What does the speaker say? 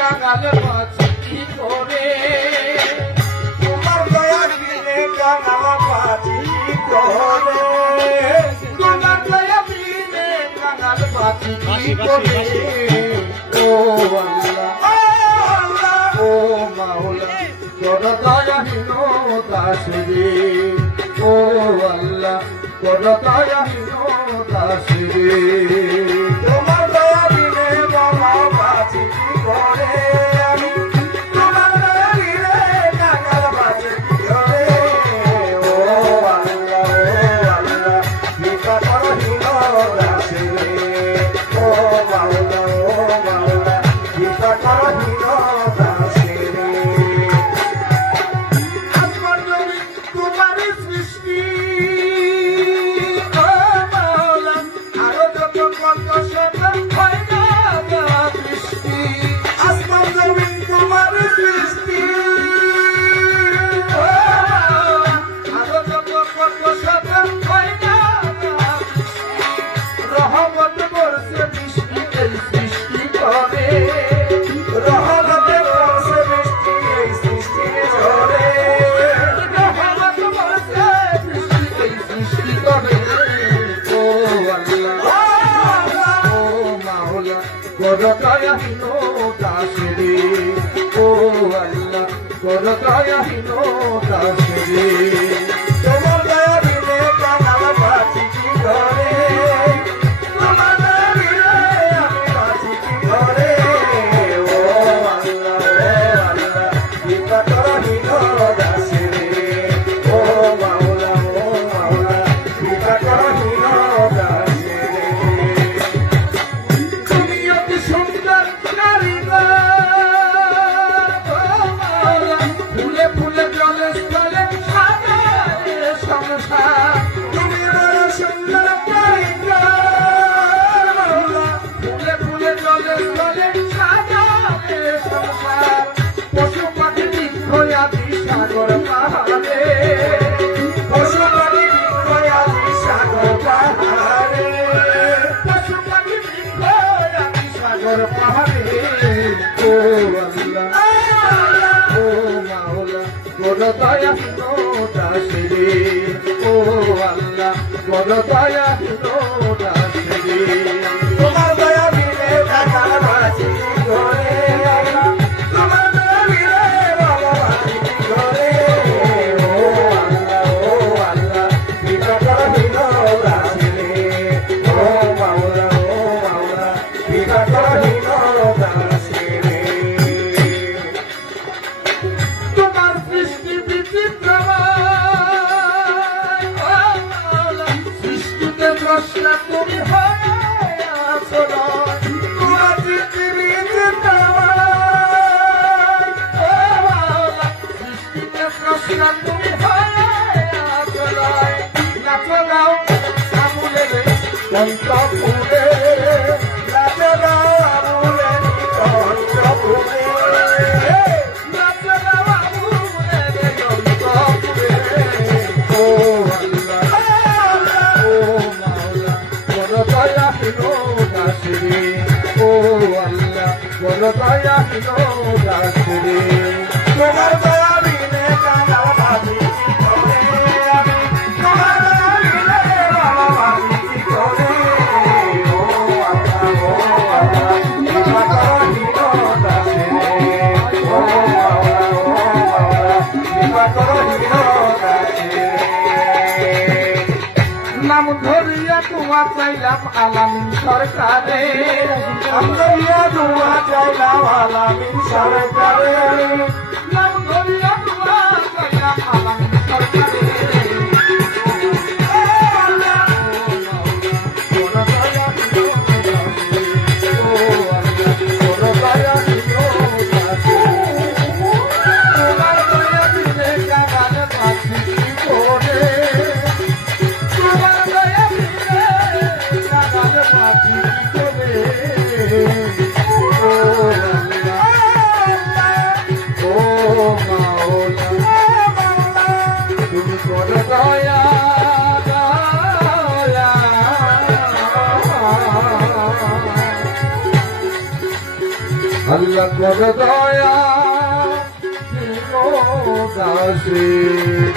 কাঙাল বাঁচি কি করে তোমার দয়া বিনে কাঙাল বাঁচি কি করে তোমার দয়া বিনে কাঙাল বাঁচি কি করে ও আল্লাহ ও মাওলা তোর দয়াহীন দাসরে ও আল্লাহ তোর দয়াহীন দাসরে তোমার দয়া বিনে বাবা বাঁচি কি করে আমি তোমার দয়া বিনে কাঙাল বাঁচি কি করে ও আল্লাহ কৃপা করহীন দাসরে ও মাওলা কৃপা করহীন দাসরে আসমান জমিন তোমারই সৃষ্টি দয়াহীন দাসরে ও আল্লাহ তোর দয়াহীন দাসরে তোমার দয়া বিনে কাঙাল বাঁচি কি করে তোমার দয়া বিনে আমি বাঁচি কি করে ও আল্লাহ কৃপা করহীন দাসরে ও মাওলা কৃপা করহীন দাসরে দয়াহীন দাসরে ও আল্লাহ বড় দয়াহীন দাসরে তোমার দয়া বিনে কাঙাল বাঁচি কি করে তোমার দয়া বিনে বাবা বাঁচি কি করে ও আল্লাহ কৃপা করহীন দাসরে ও মাওলা কৃপা করহীন দাসরে তোমার সৃষ্টি সৃষ্টিতে প্রশ্ন তুমি আছো তোমার সৃষ্টিতে প্রশ্ন তুমি আছো নাচো গাও আমুলে কণ্ঠপুরে নাচো গাও আমুলে কণ্ঠপুরে বড় দয়াহীন দাসরে তোমার দয়া বিনে কাঙাল বাঁচি কি করে আমি তোমার দয়া বিনে বাবা বাঁচি কি করে ও আল্লাহ কৃপা করহীন দাসরে ও মাওলা কৃপা করহীন দাসরে নাম ধরিয়া তোমার চাইলাম আলামিন সরকারে নাম ধরিয়া তোমার চাইলাম আলামিন সরকারে নাম ধরিয়া তোমার চাইলাম আলামিন সরকারে ও বড় দয়া দাসী